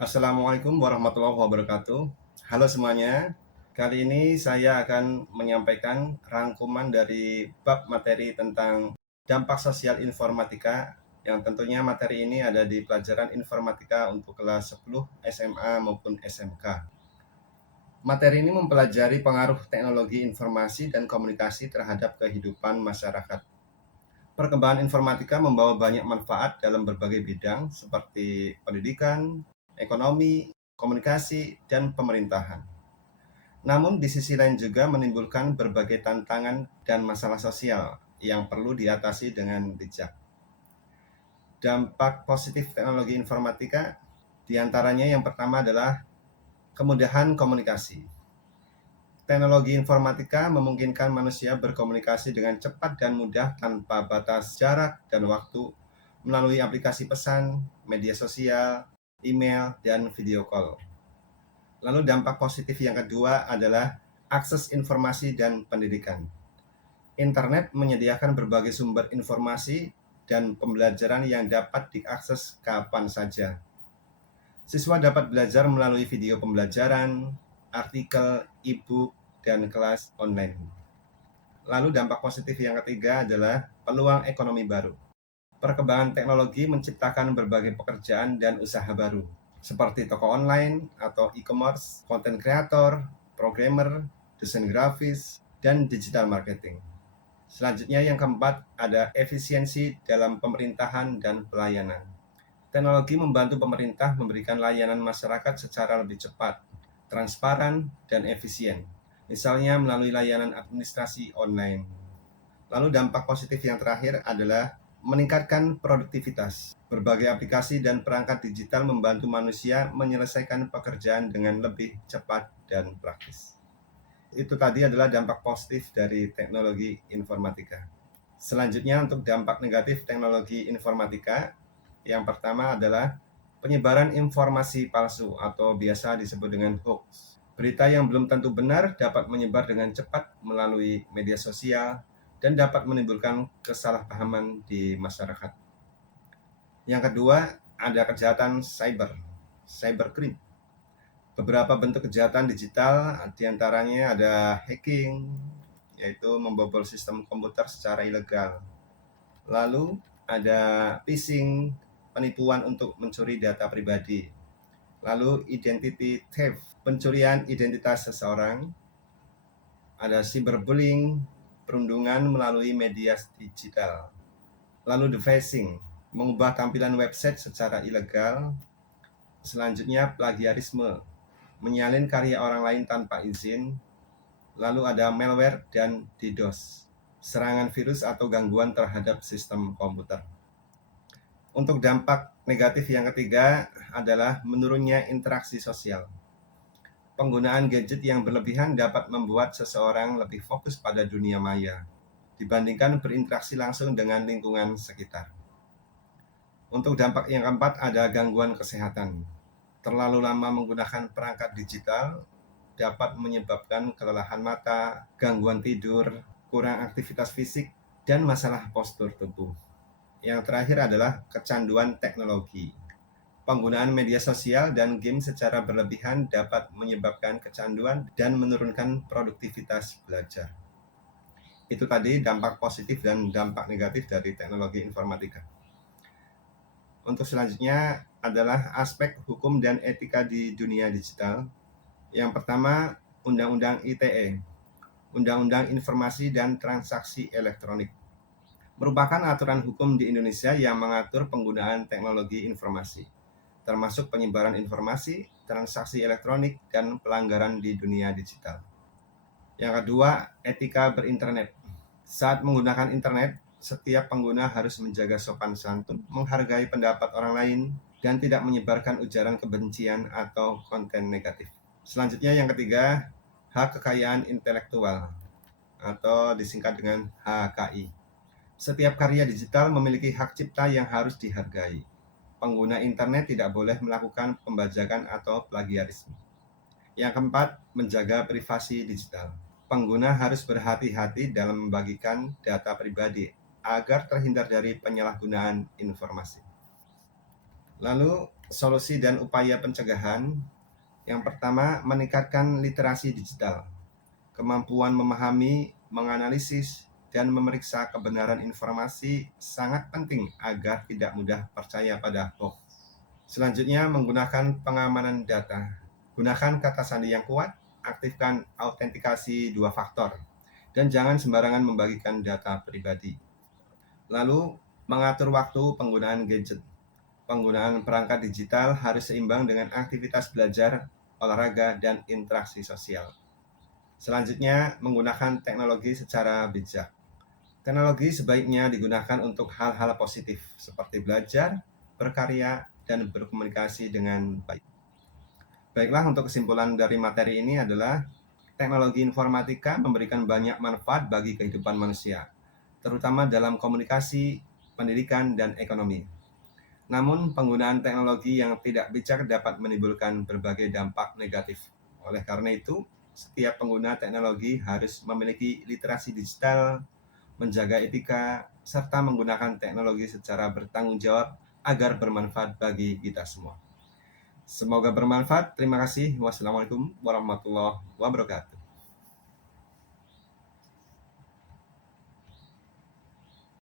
Assalamualaikum warahmatullahi wabarakatuh. Halo semuanya. Kali ini saya akan menyampaikan rangkuman dari bab materi tentang dampak sosial informatika yang tentunya materi ini ada di pelajaran informatika untuk kelas 10 SMA maupun SMK. Materi ini mempelajari pengaruh teknologi informasi dan komunikasi terhadap kehidupan masyarakat. Perkembangan informatika membawa banyak manfaat dalam berbagai bidang seperti pendidikan, ekonomi, komunikasi, dan pemerintahan. Namun di sisi lain juga menimbulkan berbagai tantangan dan masalah sosial yang perlu diatasi dengan bijak. Dampak positif teknologi informatika diantaranya yang pertama adalah kemudahan komunikasi. Teknologi informatika memungkinkan manusia berkomunikasi dengan cepat dan mudah tanpa batas jarak dan waktu melalui aplikasi pesan, media sosial, email, dan video call. Lalu dampak positif yang kedua adalah akses informasi dan pendidikan. Internet menyediakan berbagai sumber informasi dan pembelajaran yang dapat diakses kapan saja. Siswa dapat belajar melalui video pembelajaran, artikel, e-book, dan kelas online. Lalu dampak positif yang ketiga adalah peluang ekonomi baru. Perkembangan teknologi menciptakan berbagai pekerjaan dan usaha baru, seperti toko online atau e-commerce, content creator, programmer, desain grafis, dan digital marketing. Selanjutnya yang keempat ada efisiensi dalam pemerintahan dan pelayanan. Teknologi membantu pemerintah memberikan layanan masyarakat secara lebih cepat, transparan, dan efisien, misalnya melalui layanan administrasi online. Lalu dampak positif yang terakhir adalah meningkatkan produktivitas. Berbagai aplikasi dan perangkat digital membantu manusia menyelesaikan pekerjaan dengan lebih cepat dan praktis. Itu tadi adalah dampak positif dari teknologi informatika. Selanjutnya untuk dampak negatif teknologi informatika, yang pertama adalah penyebaran informasi palsu atau biasa disebut dengan hoax. Berita yang belum tentu benar dapat menyebar dengan cepat melalui media sosial dan dapat menimbulkan kesalahpahaman di masyarakat. Yang kedua, ada kejahatan cybercrime. Beberapa bentuk kejahatan digital, diantaranya ada hacking, yaitu membobol sistem komputer secara ilegal. Lalu ada phishing, penipuan untuk mencuri data pribadi. Lalu identity theft, pencurian identitas seseorang. Ada cyberbullying, perundungan melalui media digital. Lalu defacing, mengubah tampilan website secara ilegal. Selanjutnya plagiarisme, menyalin karya orang lain tanpa izin. Lalu ada malware dan DDoS, serangan virus atau gangguan terhadap sistem komputer. Untuk dampak negatif yang ketiga adalah menurunnya interaksi sosial. Penggunaan gadget yang berlebihan dapat membuat seseorang lebih fokus pada dunia maya dibandingkan berinteraksi langsung dengan lingkungan sekitar. Untuk dampak yang keempat ada gangguan kesehatan. Terlalu lama menggunakan perangkat digital dapat menyebabkan kelelahan mata, gangguan tidur, kurang aktivitas fisik, dan masalah postur tubuh. Yang terakhir adalah kecanduan teknologi. Penggunaan media sosial dan game secara berlebihan dapat menyebabkan kecanduan dan menurunkan produktivitas belajar. Itu tadi dampak positif dan dampak negatif dari teknologi informatika. Untuk selanjutnya adalah aspek hukum dan etika di dunia digital. Yang pertama, Undang-Undang ITE, Undang-Undang Informasi dan Transaksi Elektronik, merupakan aturan hukum di Indonesia yang mengatur penggunaan teknologi informasi, termasuk penyebaran informasi, transaksi elektronik, dan pelanggaran di dunia digital. Yang kedua, etika berinternet. Saat menggunakan internet, setiap pengguna harus menjaga sopan santun, menghargai pendapat orang lain, dan tidak menyebarkan ujaran kebencian atau konten negatif. Selanjutnya yang ketiga, hak kekayaan intelektual atau disingkat dengan HKI. Setiap karya digital memiliki hak cipta yang harus dihargai. Pengguna internet tidak boleh melakukan pembajakan atau plagiarisme. Yang keempat, menjaga privasi digital. Pengguna harus berhati-hati dalam membagikan data pribadi agar terhindar dari penyalahgunaan informasi. Lalu, Solusi dan upaya pencegahan. Yang pertama, meningkatkan literasi digital. Kemampuan memahami, menganalisis, dan memeriksa kebenaran informasi sangat penting agar tidak mudah percaya pada hoax. Selanjutnya, menggunakan pengamanan data. Gunakan kata sandi yang kuat, aktifkan autentikasi 2 faktor, dan jangan sembarangan membagikan data pribadi. Lalu, mengatur waktu penggunaan gadget. Penggunaan perangkat digital harus seimbang dengan aktivitas belajar, olahraga, dan interaksi sosial. Selanjutnya, menggunakan teknologi secara bijak. Teknologi sebaiknya digunakan untuk hal-hal positif seperti belajar, berkarya, dan berkomunikasi dengan baik. Baiklah, untuk kesimpulan dari materi ini adalah teknologi informatika memberikan banyak manfaat bagi kehidupan manusia, terutama dalam komunikasi, pendidikan, dan ekonomi. Namun, penggunaan teknologi yang tidak bijak dapat menimbulkan berbagai dampak negatif. Oleh karena itu, setiap pengguna teknologi harus memiliki literasi digital, menjaga etika, serta menggunakan teknologi secara bertanggung jawab agar bermanfaat bagi kita semua. Semoga bermanfaat. Terima kasih. Wassalamualaikum warahmatullahi wabarakatuh.